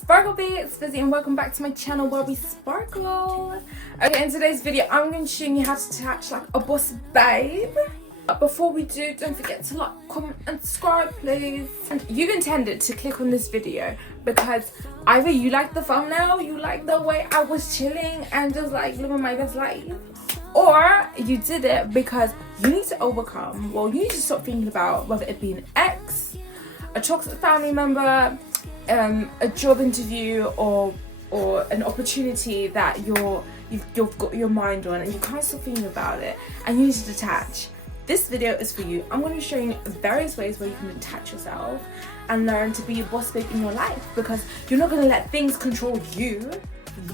Sparkle Bee, it's Fizzy and welcome back to my channel where we sparkle. Okay, in today's video I'm going to show you how to detach like a boss babe. But before we do, don't forget to like, comment and subscribe please. And you've intended to click on this video because either you like the thumbnail, you like the way I was chilling and just like living my best life, or you did it because you need to overcome, well, you need to stop thinking about whether it be an ex, a toxic family member, a job interview, or an opportunity that you've got your mind on and you can't stop thinking about it and you need to detach. This video is for you. I'm going to be showing various ways where you can detach yourself and learn to be a boss babe in your life, because you're not going to let things control you.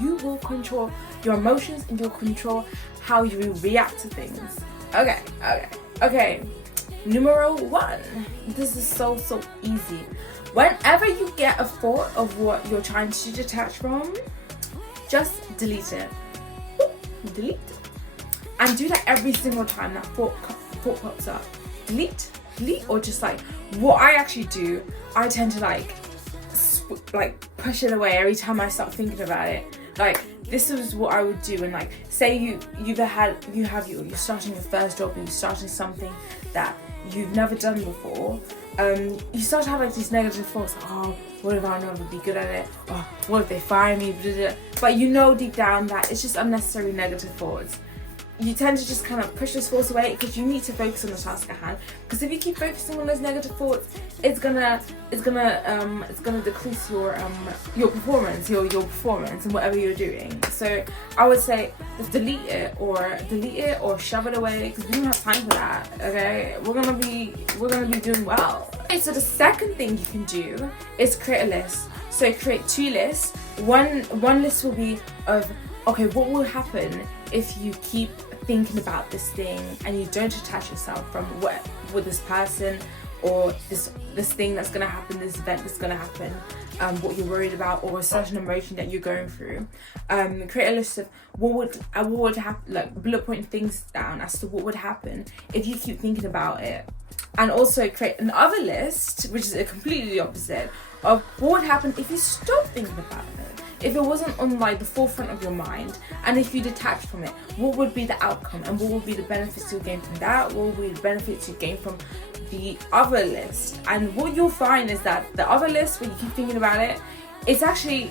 You will control your emotions and you'll control how you react to things. Okay. Numero one. This is so easy. Whenever you get a thought of what you're trying to detach from, just delete it. Delete. And do that every single time that thought pops up. Delete, or just like what I actually do, I tend to like push it away every time I start thinking about it. Like, this is what I would do. And like, say you're starting your first job and you're starting something that you've never done before. You start to have like these negative thoughts, like, oh, what if I'll never be good at it? Oh, what if they fire me? But you know deep down that it's just unnecessary negative thoughts. You tend to just kind of push those thoughts away because you need to focus on the task at hand. Because if you keep focusing on those negative thoughts, it's gonna decrease your performance, your performance and whatever you're doing. So I would say just delete it or shove it away, because we don't have time for that. Okay, we're gonna be doing well. Okay, so the second thing you can do is create a list. So create two lists. One list will be of, okay, what will happen if you keep thinking about this thing and you don't detach yourself from with this person or this thing that's gonna happen, this event that's gonna happen, what you're worried about, or a certain emotion that you're going through. Create a list of what would happen, like bullet point things down as to what would happen if you keep thinking about it. And also create another list, which is completely the opposite, of what would happen if you stop thinking about it. If it wasn't on like the forefront of your mind, and if you detach from it, what would be the outcome and what would be the benefits you gain from that? What would be the benefits you gain from the other list? And what you'll find is that the other list, when you keep thinking about it, it's actually,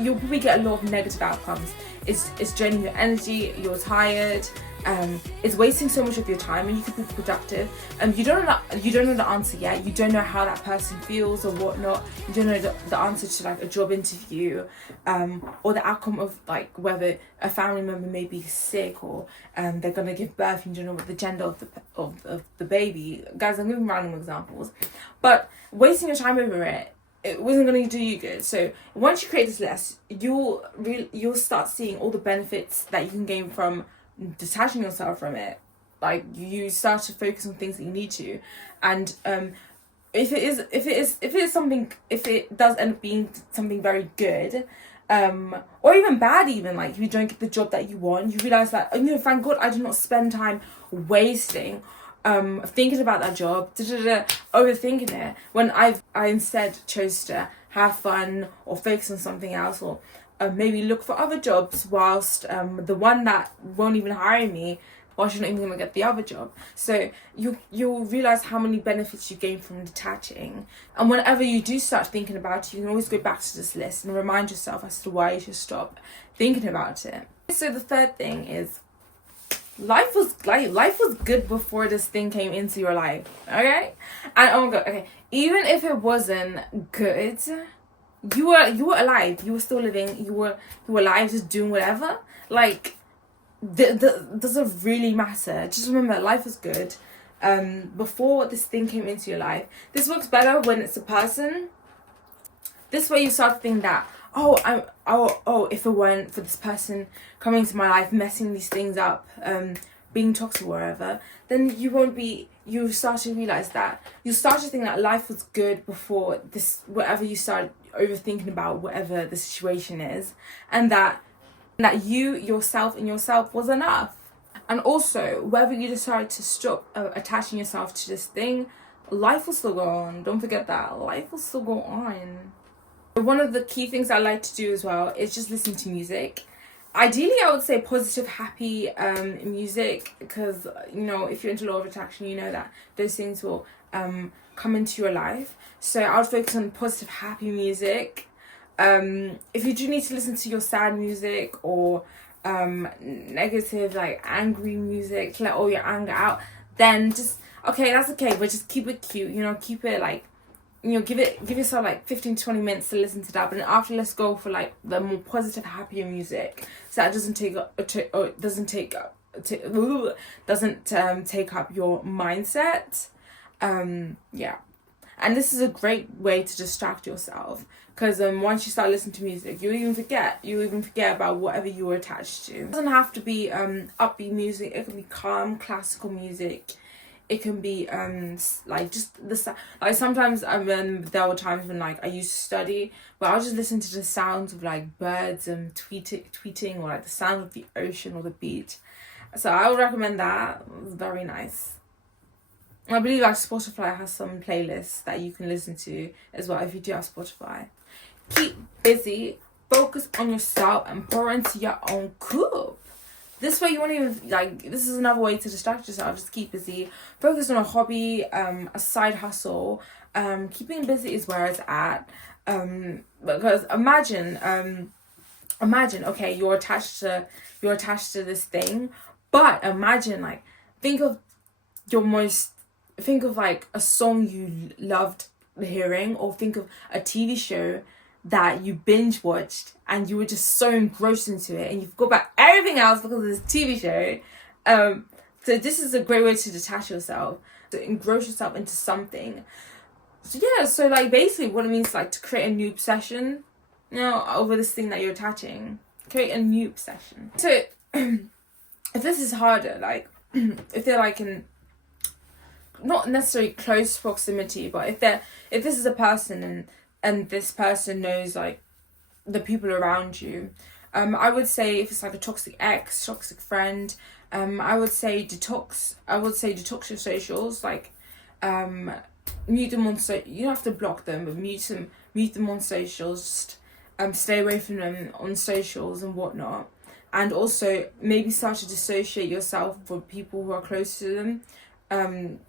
you'll probably get a lot of negative outcomes. It's draining your energy, you're tired, it's wasting so much of your time, and you could be productive. You don't know the answer yet. You don't know how that person feels or whatnot. You don't know the answer to like a job interview, or the outcome of like whether a family member may be sick or they're gonna give birth. You don't know what the gender of the baby. Guys, I'm giving random examples, but wasting your time over it wasn't going to do you good. So once you create this list, you'll start seeing all the benefits that you can gain from detaching yourself from it. Like, you start to focus on things that you need to, and if it does end up being something very good, or even bad, even like if you don't get the job that you want, you realize that, thank God I did not spend time wasting thinking about that job, overthinking it, when I instead chose to have fun or focus on something else, or maybe look for other jobs whilst the one that won't even hire me, whilst you're not even gonna get the other job. So you'll realize how many benefits you gain from detaching. And whenever you do start thinking about it, you can always go back to this list and remind yourself as to why you should stop thinking about it. So the third thing is, life was good before this thing came into your life, okay? And oh my God, okay, even if it wasn't good, you were alive, you were still living, you were alive, just doing whatever. Like, doesn't really matter. Just remember, life was good before this thing came into your life. This works better when it's a person. This way you start to think that, if it weren't for this person coming into my life, messing these things up, being toxic or whatever, then you start to realize that, you start to think that life was good before this, whatever you start overthinking about, whatever the situation is, and that you, yourself was enough. And also, whether you decide to stop attaching yourself to this thing, life will still go on. Don't forget that. Life will still go on. One of the key things I like to do as well is just listen to music. Ideally, I would say positive, happy music, because you know, if you're into law of attraction, you know that those things will come into your life. So I would focus on positive, happy music. If you do need to listen to your sad music or negative, like angry music to let all your anger out, then just okay, that's okay, but just keep it cute, you know, keep it like, you know, give yourself like 15-20 minutes to listen to that, but then after, let's go for like the more positive, happier music, so that doesn't take up your mindset. Yeah, and this is a great way to distract yourself, because once you start listening to music, you even forget about whatever you were attached to. It doesn't have to be upbeat music. It can be calm classical music. It can be like just like sometimes there were times when like I used to study, but I'll just listen to the sounds of like birds and tweeting, or like the sound of the ocean or the beach. So I would recommend that. It's very nice. I believe like Spotify has some playlists that you can listen to as well if you do have Spotify. Keep busy, focus on yourself, and pour into your own cup. This way you won't even, like, this is another way to distract yourself. Just keep busy. Focus on a hobby, a side hustle. Keeping busy is where it's at. Because imagine, okay, you're attached to this thing, but imagine, like, think of like a song you loved hearing, or think of a TV show that you binge watched and you were just so engrossed into it and you forgot about everything else because of this TV show. So this is a great way to detach yourself, to engross yourself into something. So yeah, so like basically what it means, like, to create a new obsession, you know, over this thing that you're attaching. Create a new obsession. So if this is harder, like if they're like in not necessarily close proximity, but if this is a person and this person knows like the people around you, I would say if it's like a toxic ex, toxic friend, I would say detox your socials, like mute them on, so you don't have to block them, but mute them on socials. Just stay away from them on socials and whatnot. And also maybe start to dissociate yourself from people who are close to them.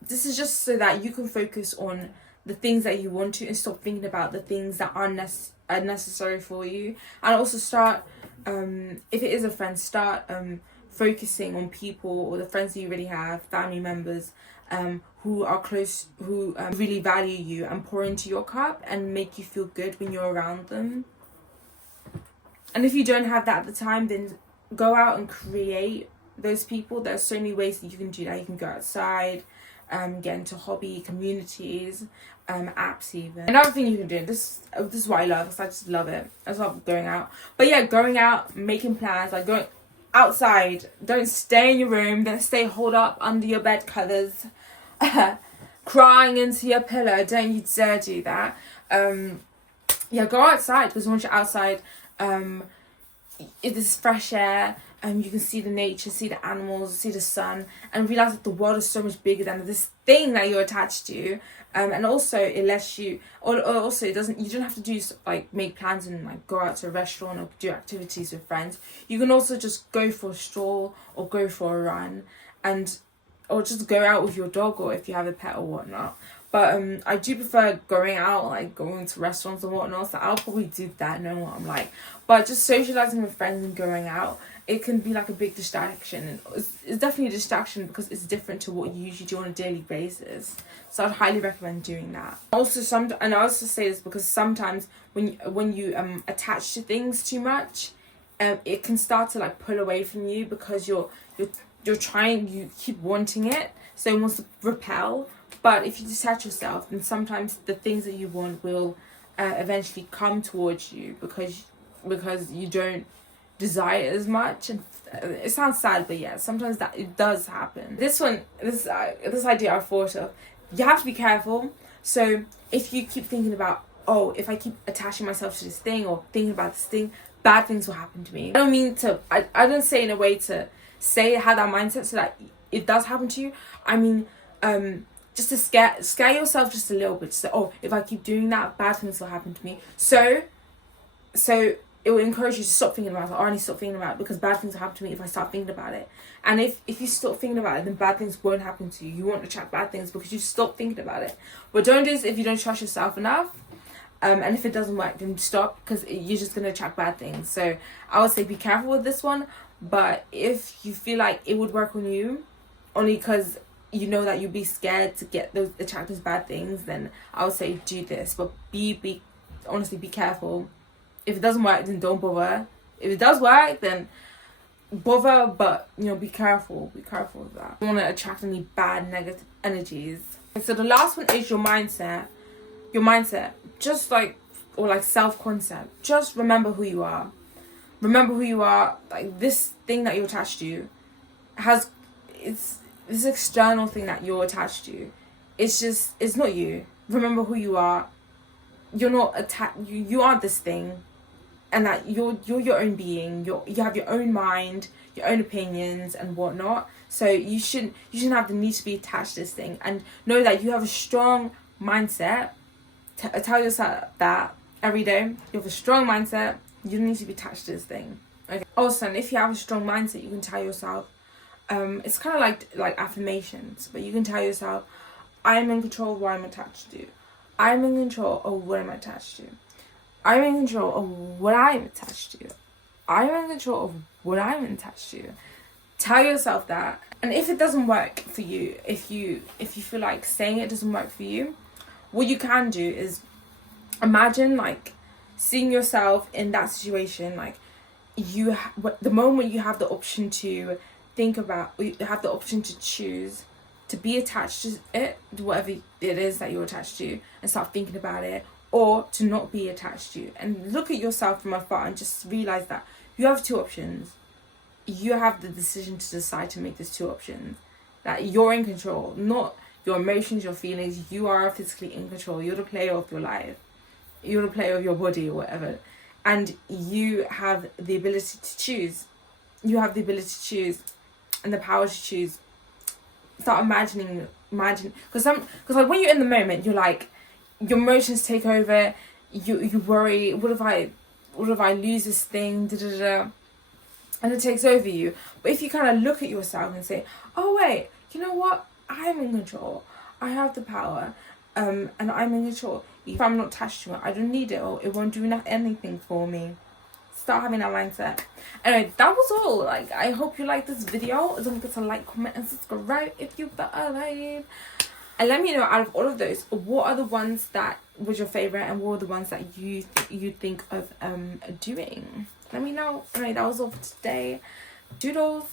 This is just so that you can focus on the things that you want to and stop thinking about the things that are necessary for you. And also start, if it is a friend, start focusing on people or the friends that you really have, family members, who are close, who really value you and pour into your cup and make you feel good when you're around them. And if you don't have that at the time, then go out and create those people. There's so many ways that you can do that. You can go outside, get into hobby communities, apps even. Another thing you can do, this is what I love, because I just love it. I just love going out. But yeah, going out, making plans, like going outside. Don't stay in your room. Don't stay holed up under your bed covers, crying into your pillow. Don't you dare do that. Yeah, go outside, because once you're outside, it is fresh air, and you can see the nature, see the animals, see the sun, and realize that the world is so much bigger than this thing that you're attached to. And also it lets you, or also it doesn't, you don't have to do like make plans and like go out to a restaurant or do activities with friends. You can also just go for a stroll or go for a run, or just go out with your dog, or if you have a pet or whatnot. But I do prefer going out, like going to restaurants and whatnot, so I'll probably do that, know what I'm like. But just socialising with friends and going out, it can be like a big distraction. And it's definitely a distraction because it's different to what you usually do on a daily basis. So I'd highly recommend doing that. Also, and I also say this because sometimes when you attach to things too much, it can start to like pull away from you, because you keep wanting it, so it wants to repel. But if you detach yourself, then sometimes the things that you want will eventually come towards you, because you don't desire it as much. And it sounds sad, but yeah, sometimes that it does happen. This idea I thought of, you have to be careful. So if you keep thinking about, oh, if I keep attaching myself to this thing or thinking about this thing, bad things will happen to me. I don't mean to, I don't say in a way to say have that mindset so that it does happen to you. I mean, just to scare yourself just a little bit. So, oh, if I keep doing that, bad things will happen to me. So So it will encourage you to stop thinking about it. I need to stop thinking about it because bad things will happen to me if I start thinking about it. And if you stop thinking about it, then bad things won't happen to you. You won't attract bad things because you stop thinking about it. But don't do this if you don't trust yourself enough. And if it doesn't work, then stop, because you're just going to attract bad things. So I would say be careful with this one. But if you feel like it would work on you, only because you know that you'd be scared to attract those bad things, then I would say do this. But honestly, be careful. If it doesn't work, then don't bother. If it does work, then bother, but be careful. Be careful with that. You don't want to attract any bad negative energies. So the last one is your mindset. Your mindset, or self-concept. Just remember who you are. Remember who you are. Like, this thing that you're attached to it's this external thing that you're attached to. It's not you. Remember who you are. You're not attached. You are this thing. And that you're your own being. You have your own mind, your own opinions and whatnot. So you shouldn't have the need to be attached to this thing. And know that you have a strong mindset. Tell yourself that every day. You have a strong mindset. You don't need to be attached to this thing. Okay. Also, and if you have a strong mindset, you can tell yourself. It's kind of like affirmations, but you can tell yourself, "I'm in control of what I'm attached to. I'm in control of what I'm attached to. I'm in control of what I'm attached to. I'm in control of what I'm attached to." Tell yourself that. And if it doesn't work for you, if you feel like saying it doesn't work for you, what you can do is imagine seeing yourself in that situation. The moment you have the option to think about, you have the option to choose to be attached to it, to whatever it is that you're attached to, and start thinking about it, or to not be attached to. And look at yourself from afar and just realize that you have two options. You have the decision to decide to make these two options. That you're in control, not your emotions, your feelings. You are physically in control. You're the player of your life. You're the player of your body or whatever. And you have the ability to choose. You have the ability to choose and the power to choose. Start imagine, because when you're in the moment, you're like, your emotions take over. You worry, what if I lose this thing, and it takes over you. But if you kind of look at yourself and say, oh wait, you know what, I'm in control, I have the power, and I'm in control. If I'm not attached to it, I don't need it, or it won't do anything for me. Start having that mindset. Anyway, that was all. I hope you liked this video. Don't forget to like, comment and subscribe if you felt alive. And let me know, out of all of those, what are the ones that was your favorite, and what are the ones that you think of doing. Let me know. Anyway, that was all for today. Doodles.